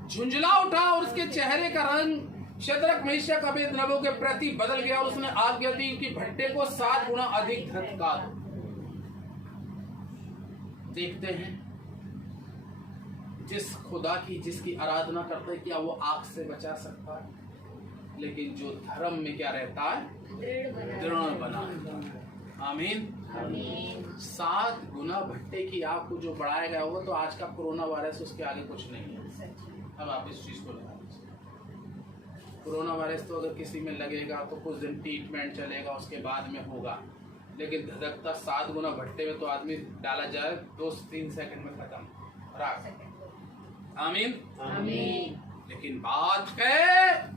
झुंझला उठा और उसके चेहरे का रंग शद्रक, मेशक, अबेदनगो के प्रति बदल गया और उसने आज्ञा दी कि भट्टे को 7 गुना अधिक धधका दो। देखते हैं जिस खुदा की जिसकी आराधना करते हैं क्या वो आग से बचा सकता है, लेकिन जो धर्म में क्या रहता है, दृढ़ बना रहता है। आमीन। 7 गुना भट्टे की आग को जो बढ़ाया गया होगा, तो आज का कोरोना वायरस उसके आगे कुछ नहीं है। अब आप इस चीज को लगा दीजिए। कोरोना वायरस तो अगर किसी में लगेगा तो कुछ दिन ट्रीटमेंट चलेगा, उसके बाद में होगा, लेकिन धधकता 7 गुना भट्टे में तो आदमी डाला जाए 2 से 3 सेकंड में खत्म राख। आमीन आमीन। लेकिन बात है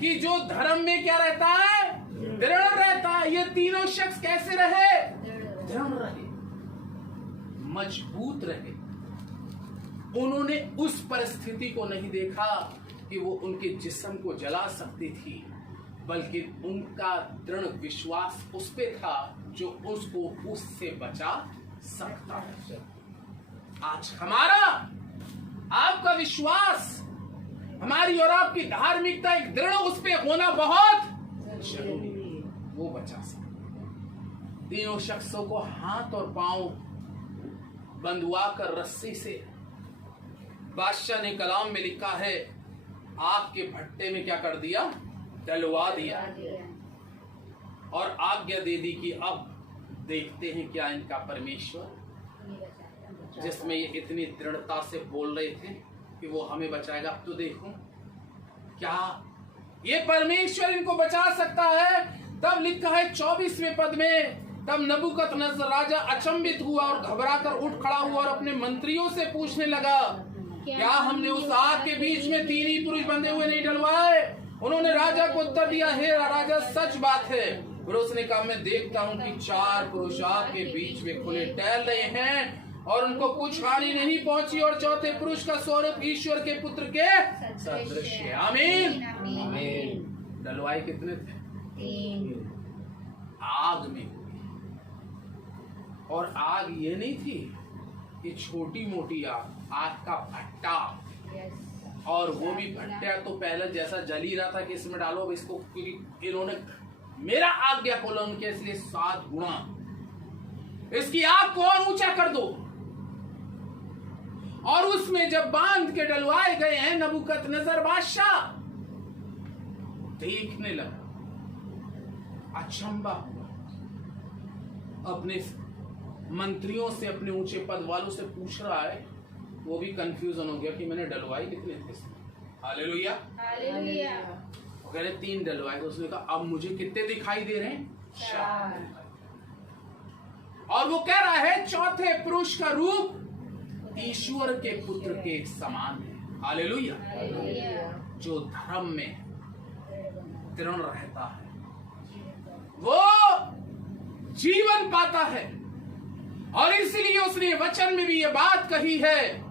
कि जो धर्म में क्या रहता है, दृढ़ रहता है। ये तीनों शख्स कैसे रहे? दृढ़ रहे, मजबूत रहे। उन्होंने उस परिस्थिति को नहीं देखा कि वो उनके जिस्म को जला सकती थी, बल्कि उनका दृढ़ विश्वास उस पे था जो उसको उससे बचा सकता है। आज हमारा आपका विश्वास, हमारी और आपकी धार्मिकता एक दृढ़ उस पे होना बहुत जरूरी है, वो बचा सकता। तीनों शख्सों को हाथ और पांव बंधुआ कर रस्सी से, बादशाह ने कलाम में लिखा है, आग के भट्टे में क्या कर दिया? डलवा दिया और आज्ञा दे दी कि अब देखते हैं क्या इनका परमेश्वर, जिसमें ये इतनी दृढ़ता से बोल रहे थे कि वो हमें बचाएगा, अब तो देखो क्या ये परमेश्वर इनको बचा सकता है। तब लिखा है 24वें पद में, तब नबूकदनेस्सर राजा अचंभित हुआ और घबरा कर उठ खड़ा हुआ और अपने मंत्रियों से पूछने लगा, क्या हमने उस आग के बीच में 3 ही पुरुष बंधे हुए नहीं डलवाए? उन्होंने राजा को उत्तर दिया, हे राजा, सच बात है। फिर उसने कहा, मैं देखता हूँ कि 4 पुरुष आग के बीच में खुले टहल रहे हैं और उनको कुछ हानि नहीं पहुंची, और चौथे पुरुष का स्वरूप ईश्वर के पुत्र के सदृश है। आमीन आमीन। डलवाए कितने थे? 3। आग में। और आग ये नहीं थी कि छोटी मोटी आग, आग का भट्टा। और वो भी भट्टा तो पहले जैसा जल ही रहा था कि इसमें डालो अब इसको, क्योंकि इन्होंने मेरा आज्ञा को उल्लंघन किया, इसलिए 7 गुना इसकी आग को और ऊंचा कर दो। और उसमें जब बांध के डलवाए गए हैं, नबूकदनेस्सर बादशाह देखने लगा, अचंभा हुआ, अपने मंत्रियों से, अपने ऊंचे पद वालों से पूछ रहा है। वो भी कंफ्यूजन हो गया कि मैंने डलवाई कितने थे इसमें। Hallelujah hallelujah. वो कह रहे 3 डलवाए। तो उसने कहा, अब मुझे कितने दिखाई दे रहे हैं? 4। और वो कह रहा है, चौथे पुरुष का रूप ईश्वर के पुत्र के समान है। हालेलुया। जो धर्म में दृढ़ रहता है वो जीवन पाता है। और इसलिए उसने वचन में भी ये बात कही है,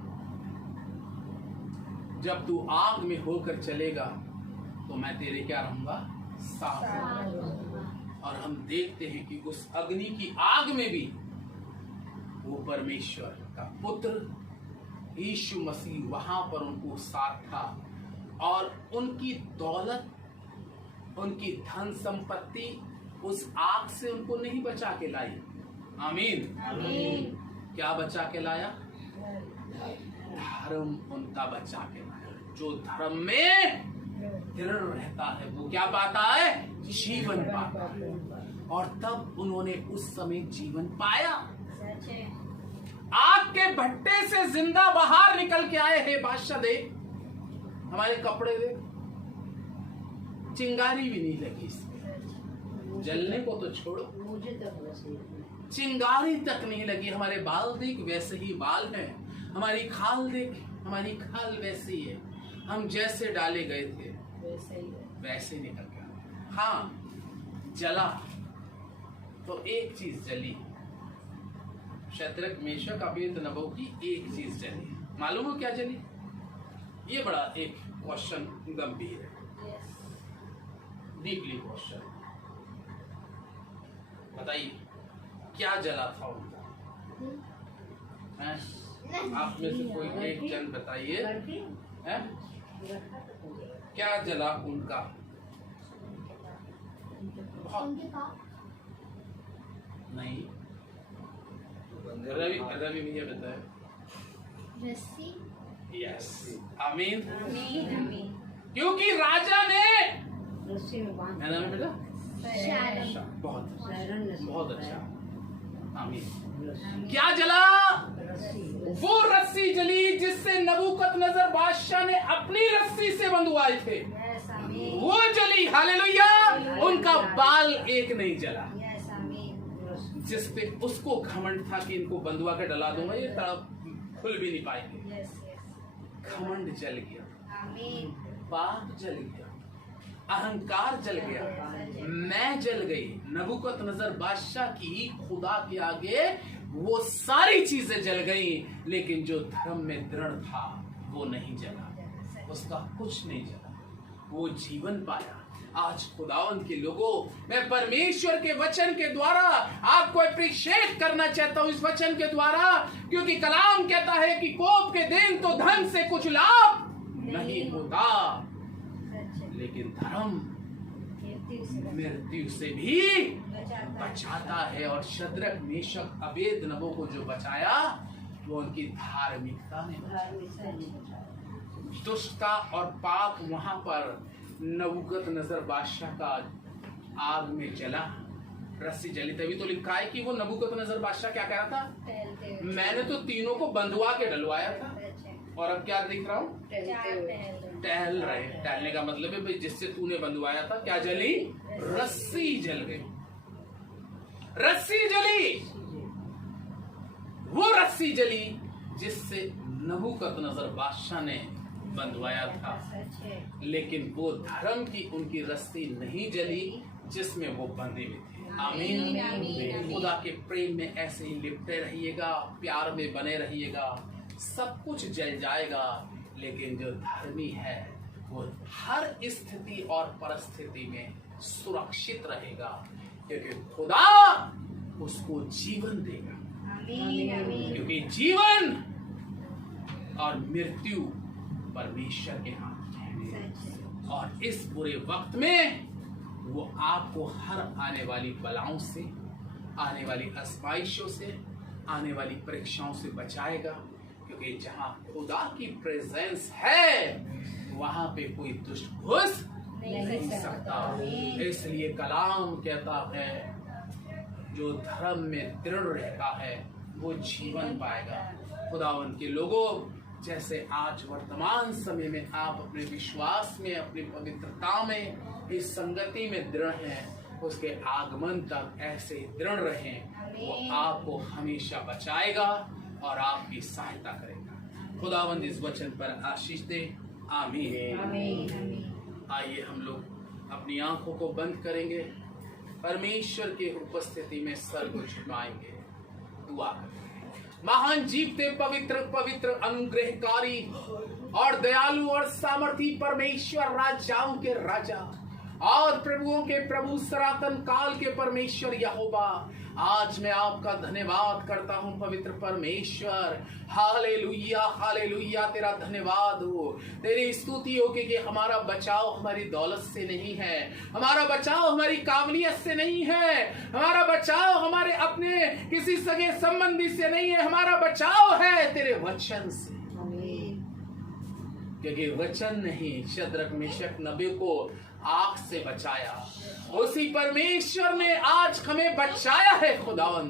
जब तू आग में होकर चलेगा तो मैं तेरे क्या रहूंगा? साथ रहूंगा। और हम देखते हैं कि उस अग्नि की आग में भी वो परमेश्वर का पुत्र यीशु मसीह वहां पर उनको साथ था। और उनकी दौलत, उनकी धन संपत्ति उस आग से उनको नहीं बचा के लाई। आमीन आमीन। क्या बचा के लाया? धर्म उनका बचा के लाया। जो धर्म में दृढ़ रहता है वो क्या पाता है? जीवन पाता है। और तब उन्होंने उस समय जीवन पाया। सच है। आग के भट्टे से जिंदा बाहर निकल के आए हैं। बादशाह देख, हमारे कपड़े देख, चिंगारी भी नहीं लगी इसमें, जलने को तो छोड़ो, मुझे तक वैसे चिंगारी तक नहीं लगी। हमारे बाल देख, वैसे ही बाल हैं। हमारी खाल देख, हमारी खाल वैसी है। हम जैसे डाले गए थे वैसे ही है। वैसे निकल गया। हाँ, जला तो एक चीज जली, शतरक मेशक अबेदनगो की एक चीज जली। मालूम हो क्या जली? ये बड़ा एक क्वेश्चन गंभीर है, डीपली क्वेश्चन। बताइए क्या जला था उनका? हैं? आप में से कोई एक जन बताइए, हैं? क्या जला उनका? बहुत नहीं, रवि भैया बताए। रस्सी। यस, आमीन। आमीन आमीन। क्योंकि राजा ने, रस्सी में बांध है ना बेटा? शायद। बहुत सायरन बहुत अच्छा, आमीन। रस्सी। क्या जला? वो रस्सी जली जिससे नबूकदनेस्सर बादशाह ने अपनी रस्सी से बंधुआए थे, यस आमीन वो जली। हालेलुया। उनका बाल एक नहीं जला, यस आमीन जिस पे उसको घमंड था कि इनको बंधुआ के डला दूंगा, ये तड़प खुल भी नहीं पाएंगे। यस यस घमंड जल गया, आमीन पाप जल गया, अहंकार जल गया, मैं जल गई। नबूकदनेस्सर बादशाह की खुदा के आगे वो सारी चीजें जल गई, लेकिन जो धर्म में दृढ़ था वो नहीं जला, उसका कुछ नहीं जला, वो जीवन पाया। आज खुदावंद के लोगों, मैं परमेश्वर के वचन के द्वारा आपको अप्रिशिएट करना चाहता हूं, इस वचन के द्वारा, क्योंकि कलाम कहता है कि कोप के दिन तो धन से कुछ लाभ नहीं होता, लेकिन धर्म मृत्यु से भी बचाता है। और शद्रक मेशक अबेदनगो को जो बचाया वो उनकी धार्मिकता ने बचाया। दुष्टता और पाप वहां पर नबूकदनेस्सर बादशाह का आग में जला, रस्सी जली। तभी तो लिखा है कि वो नबूकदनेस्सर बादशाह क्या कह रहा था, मैंने तो तीनों को बंधुआ के डलवाया था, और अब क्या दिख रहा हूँ, टहल रहे। टहलने का मतलब है भाई जिससे तूने बंधुआया था क्या जली, रस्सी जल गई, रस्सी जली। वो रस्सी जली जिससे नबूकदनेस्सर बादशाह ने बंधवाया था, लेकिन वो धर्म की उनकी रस्सी नहीं जली जिसमें वो बंधे हुए थे। आमीन। खुदा के प्रेम में ऐसे ही लिपटे रहिएगा, प्यार में बने रहिएगा, सब कुछ जल जाएगा, लेकिन जो धर्मी है वो हर स्थिति और परिस्थिति में सुरक्षित रहेगा, क्योंकि खुदा उसको जीवन देगा। क्योंकि जीवन और मृत्यु परमेश्वर के हाथ में है, और इस बुरे वक्त में वो आपको हर आने वाली बलाओं से, आने वाली आजमाइशों से, आने वाली परीक्षाओं से बचाएगा, क्योंकि जहां खुदा की प्रेजेंस है वहां पे कोई दुष्ट घुस नहीं सकता। इसलिए कलाम कहता है जो धर्म में दृढ़ रहता है वो जीवन पाएगा। खुदावंत के लोगों, जैसे आज वर्तमान समय में आप अपने विश्वास में, अपनी पवित्रता में, इस संगति में दृढ़ हैं, उसके आगमन तक ऐसे दृढ़ रहें। वो आपको हमेशा बचाएगा और आपकी सहायता करेगा। खुदावंद इस वचन पर आशीष दे। आमीन। आइए हम लोग अपनी आंखों को बंद करेंगे, परमेश्वर के उपस्थिति में सर को झुकाएंगे, दुआ करेंगे। महान जीवते पवित्र पवित्र अनुग्रहकारी और दयालु और सामर्थी परमेश्वर, राजाओं के राजा और प्रभुओं के प्रभु, सनातन काल के परमेश्वर यहोवा, आज मैं आपका धन्यवाद करता हूं पवित्र परमेश्वर। हालेलुया हालेलुया, तेरा धन्यवाद हो, तेरी स्तुति हो कि हमारा बचाव हमारी दौलत से नहीं है, हमारा बचाव हमारी काबिलियत से नहीं है, हमारा बचाव हमारे अपने किसी सगे संबंधी से नहीं है, हमारा बचाव है तेरे वचन से। क्योंकि वचन नहीं शद्रक मेशक नबी को आग से बचाया, उसी परमेश्वर ने आज हमें बचाया है। खुदावन,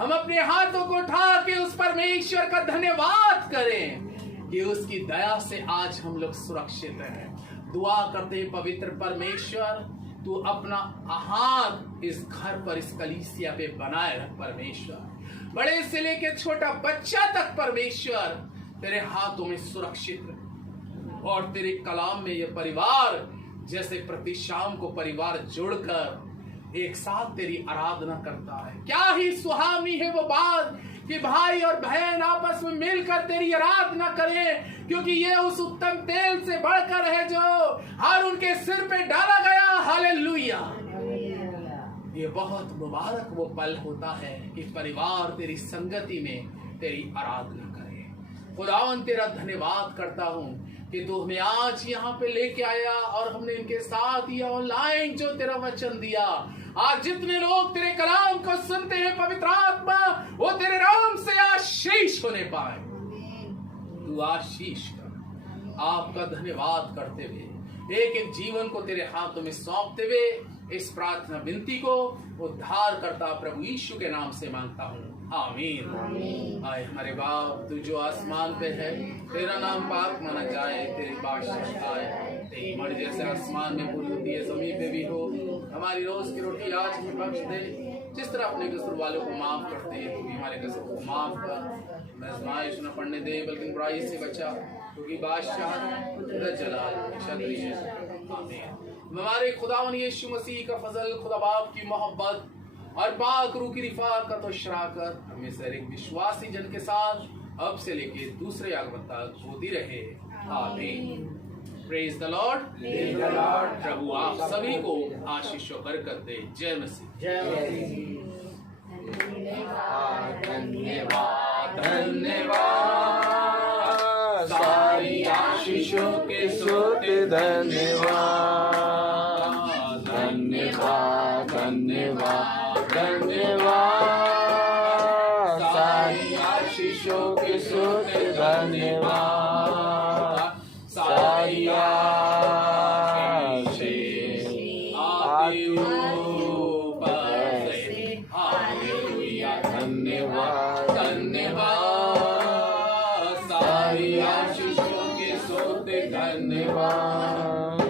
हम अपने हाथों को उठा के उस परमेश्वर का धन्यवाद करें कि उसकी दया से आज हम लोग सुरक्षित हैं। दुआ करते हैं पवित्र परमेश्वर, तू अपना हाथ इस घर पर, इस कलीसिया पे बनाए रख परमेश्वर। बड़े से लेके छोटा बच्चा तक परमेश्वर तेरे हाथों में सुरक्षित रहे। और तेरे कलाम में ये परिवार जैसे प्रति शाम को परिवार जुड़कर एक साथ तेरी आराधना करता है, क्या ही सुहावनी है वो बात कि भाई और बहन आपस में मिलकर तेरी आराधना करें, क्योंकि ये उस उत्तम तेल से बढ़कर है जो हर उनके सिर पे डाला गया। हालेलुया। ये बहुत मुबारक वो पल होता है कि परिवार तेरी संगति में तेरी आराधना करे। खुदावन तेरा धन्यवाद करता हूँ कि तू हमें आज यहाँ पे लेके आया और हमने इनके साथ ये ऑनलाइन जो तेरा वचन दिया, आज जितने लोग तेरे कलाम को सुनते हैं पवित्र आत्मा वो तेरे नाम से आशीष होने पाए। तू आशीष कर आपका धन्यवाद करते हुए एक एक जीवन को तेरे हाथों में सौंपते हुए इस प्रार्थना विनती को उद्धार करता प्रभु यीशु के नाम से मांगता हूँ, आमीन। आए हमारे बाप तू जो आसमान पे है, तेरा नाम पाक माना जाए, तेरी बादशाह आए, तेरी मर्जी जैसे आसमान में पूरी होती है जमीन पे भी हो। हमारी रोज की रोटी आज हमें बख्श दे, जिस तरह अपने कसूर वालों को माफ करते हैं, तू भी हमारे कसूर को माफ कर। मैं आजमाइश न पड़ने दे बल्कि बुराई से बचा, क्योंकि बादशाह कुदरत जलाल हमेशा तेरी है, आमीन। हमारे खुदावन यीशु मसीह का फजल, खुदा बाप की मोहब्बत और पाक रूह की रिफाकत और शराकत हमें सर एक विश्वासी जन के साथ अब से लेके दूसरे आगमन तक होती रहे, आमीन। Praise the Lord. प्रभु आप सभी को आशीष और बरकत दे। जय मसीह। धन्यवाद धन्यवाद सारी आशीषों के स्रोत, धन्यवाद धन्यवाद धन्यवाद धन्यवाद सारी आशीषों के स्रोत, धन्यवाद सारी आशीष आपके ऊपर से। हालेलुया। धन्यवाद धन्यवाद सारी आशीषों के स्रोत, धन्यवाद